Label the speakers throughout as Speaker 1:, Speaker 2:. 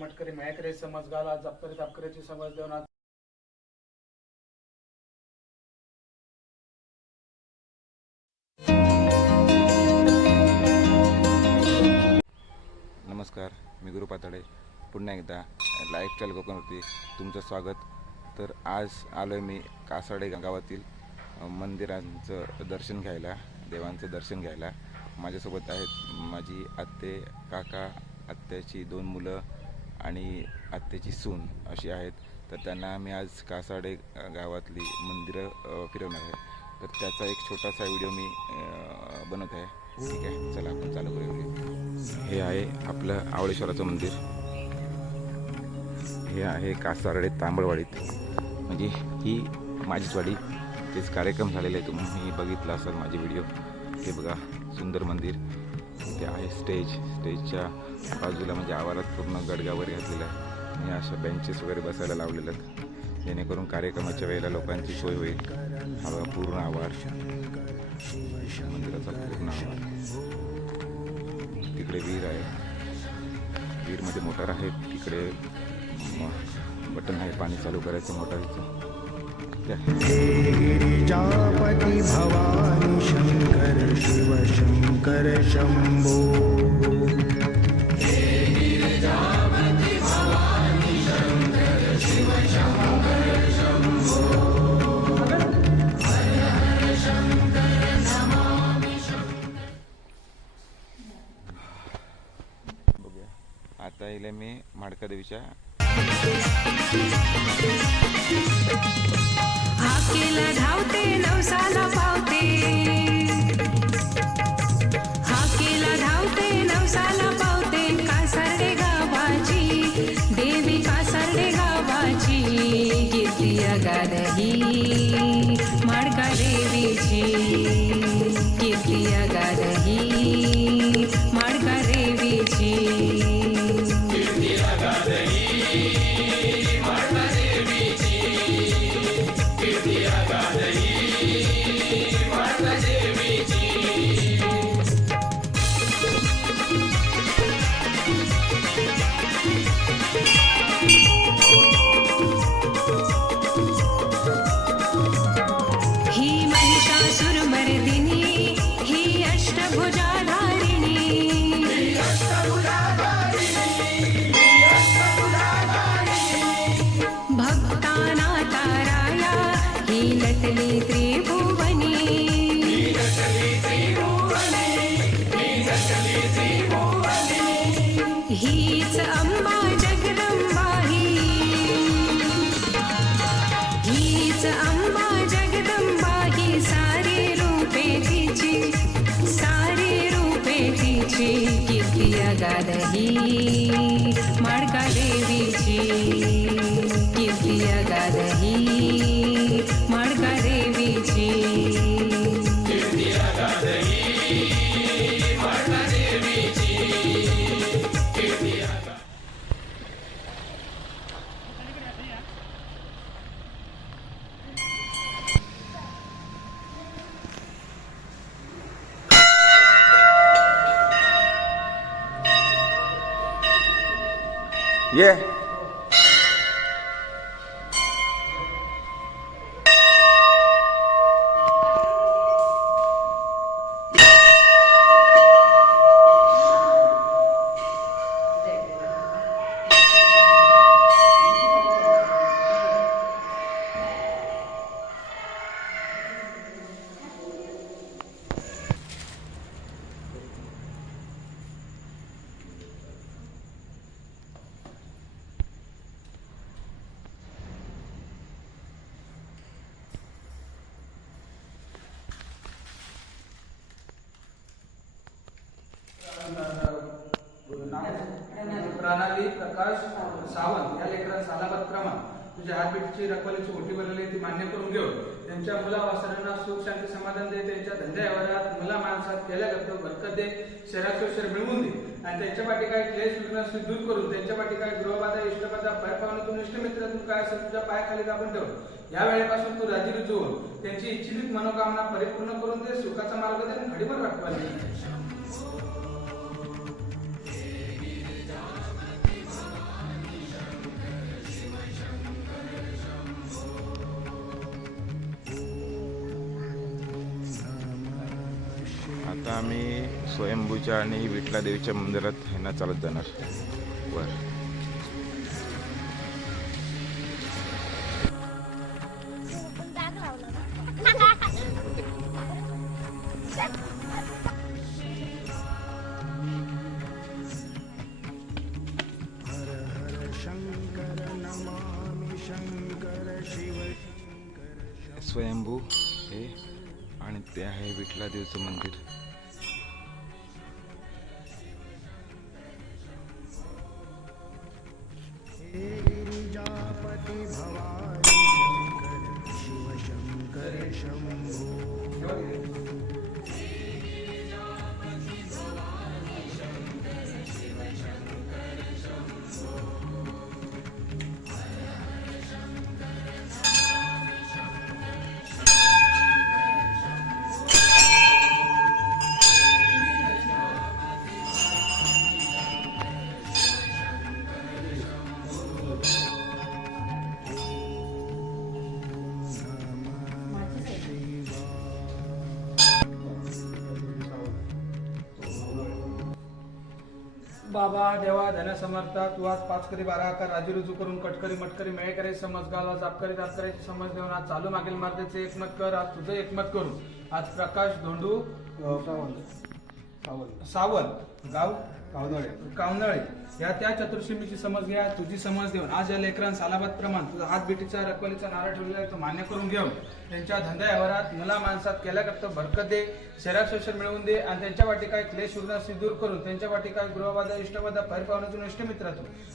Speaker 1: मटकरी मॅकरे समज गाला जपकरी तापकरीची समज देऊन आज
Speaker 2: नमस्कार मी गुरु पातळे पुन्हा एकदा लाईफस्टाईल कोकणवरती तुमचं स्वागत. तर आज आलो आहे मी कासाडे गावातील मंदिरांचं दर्शन घ्यायला देवांचं दर्शन घ्यायला. माझ्यासोबत आहेत माझी आत्ते काका आत्याची दोन मुलं आणि आत्याची सून अशी आहेत तर त्यांना आम्ही आज कासाडे गावातली मंदिरं फिरवणार आहे. तर त्याचा एक छोटासा व्हिडिओ मी बनवत आहे. ठीक आहे चला आपण चालू करूया हे आहे आपलं आवळेश्वराचं मंदिर. हे आहे कासारडे तांबळवाडीत. म्हणजे ही माझीच वाडी तेच कार्यक्रम झालेले आहे तुम्ही बघितला असाल माझे व्हिडिओ. हे बघा सुंदर मंदिर. इथे आहे स्टेज. स्टेजच्या बाजूला म्हणजे आवारात पूर्ण गडगा वगैरे आहे. आणि अशा बेंचेस वगैरे बसायला लावलेले आहेत. जेणेकरून कार्यक्रमाच्या वेळेला लोकांची सोय होईल. हा पूर्ण आवार. मंदिराचा पूर्ण आवार. तिकडे वीर आहे. विहीरमध्ये मोटार आहे तिकडे बटन आहे. पाणी चालू करायचं मोटारीचं.
Speaker 3: भवानी शङ्कर शिव शङ्कर शम्भो
Speaker 2: बघूया आता येईल मी माडका
Speaker 4: Sana. got the heat. Marga Devi ji.
Speaker 2: ये
Speaker 1: प्रकाश सावंत या लेकरांना सालाबाद क्रमांक. तुझ्या हातबीटची रखवालीची मोठी बनवली ती मान्य करून घेऊन त्यांच्या मुला वासरांना सुख शांती समाधान दे त्यांच्या धंद्या व्यवहारात मुला माणसात केल्या करतो बरकत दे शहरात मिळवून दे. आणि त्यांच्या पाठी काय क्लेश विघ्न दूर करून त्यांच्या पाठी काय गृहबाधा इष्टबाधा भय पावण्यातून इष्टमित्रातून काय असेल तुझ्या पायाखाली दाबून ठेव. या वेळेपासून तू राजी रुजवून त्यांची इच्छित मनोकामना परिपूर्ण करून ते सुखाचा मार्ग दे आणि घडीभर वाटवाली
Speaker 2: आता आम्ही स्वयंभूच्या आणि विठला देवीच्या मंदिरात ह्यांना चालत जाणार. वर. स्वयंभू हे आणि ते आहे विठला देवीचं मंदिर.
Speaker 3: शम्भो
Speaker 1: बाबा देवा धन समर्था तू आज पाच करी बारा आकार राजी रुजू करून कटकरी मटकरी मेळे करे समज गाला जापकरी दापकऱ्याची समज देऊन आज चालू मागील मार्गाचे एकमत कर आज तुझं एकमत करू. आज प्रकाश धोंडू सावंत. गाव कावनळे कावनळे या त्या चतुर्शिमीची समज घ्या तुझी समज देऊन. आज या लेकरां सालाबाद प्रमाण तुझा हात बेटीचा रखवालीचा नारा ठेवलेला आहे तो मान्य करून घेऊन. त्यांच्या धंदा व्यवहारात मुला माणसात केल्या करता बरकत दे शरीर शोषण मिळवून दे आणि त्यांच्या वाटी काय क्लेश उग्रसी दूर करून त्यांच्या वाटी काय गृहवादा इष्टवादा पैर पावनातून इष्ट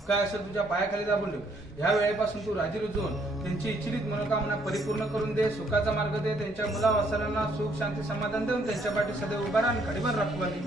Speaker 1: काय असेल तुझ्या पायाखाली दाबून ठेव. या वेळेपासून तू राजी रुजवून त्यांची इच्छित मनोकामना परिपूर्ण करून दे सुखाचा मार्ग दे त्यांच्या मुला वासरांना सुख शांती समाधान देऊन त्यांच्या पाठी सदैव उभारा आणि खडीभर राखवाली.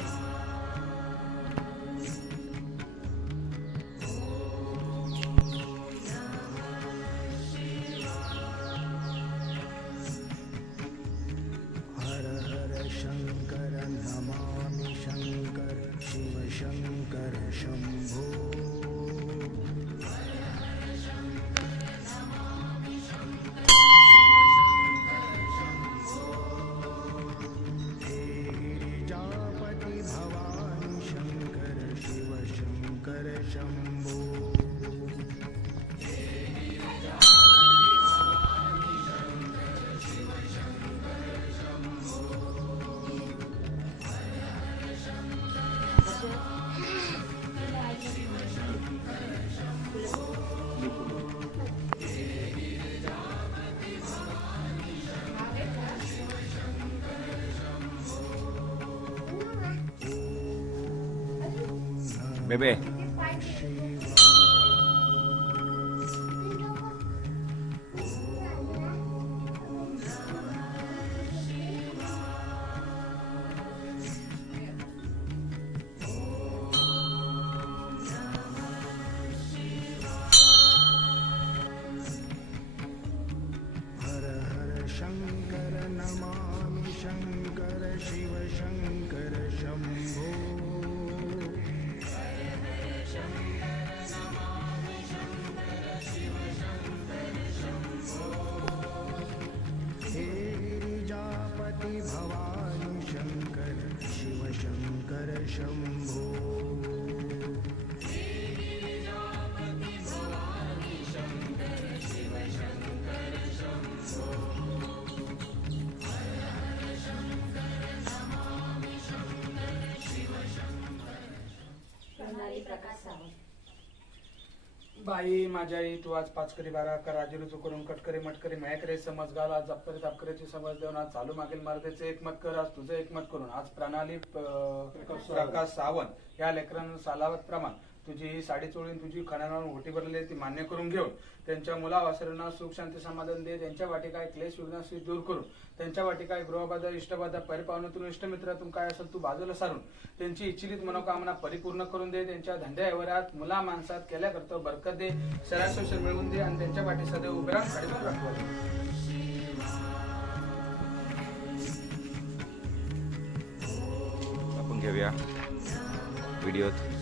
Speaker 2: बेबे
Speaker 3: हर
Speaker 1: बाई माझ्या आई तू आज पाच करी बारा कर राजी रुजू करून कटकरी मटकरी मयाकरे समज घाल आज जपकरी तापकरीची समज देऊन आज चालू मागील मार्गाचे एकमत कर आज तुझं एकमत करून. आज प्रणाली प्रकाश सावंत या लेकरांना सालावत प्रमाण. तुझी ही साडी चोळीन तुझी खणांवर ओटी भरलेली ती मान्य करून घेऊन. त्यांच्या मुला वासरांना सुख शांती समाधान दे त्यांच्या वाटी काय क्लेश विघ्नाशी दूर करून. त्यांच्या वाटी काय? गृहबाधा इष्टबाधा परिपावनातून इष्टमित्रातून काय असेल तू बाजूला सारून त्यांची इच्छित मनोकामना परिपूर्ण करून दे. त्यांच्या धंद्या व्यवहारात मुला माणसात केल्या करता बरकत दे. शरीर मिळवून दे आणि त्यांच्या पाठी सदैव उभे राहून राखवा.
Speaker 2: आपण घेऊया. व्हिडिओत.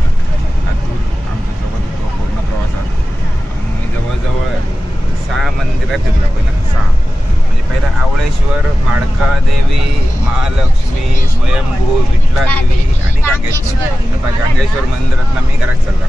Speaker 2: झाली अतुल आमच्यासोबत होतो पूर्ण प्रवासात मी जवळजवळ सहा मंदिरात फिरलो पहिला सहा म्हणजे पहिला आवळेश्वर माडकादेवी महालक्ष्मी स्वयंभू विठला देवी आणि गांगेश्वर आता गांगेश्वर मंदिरात मी घरात चालला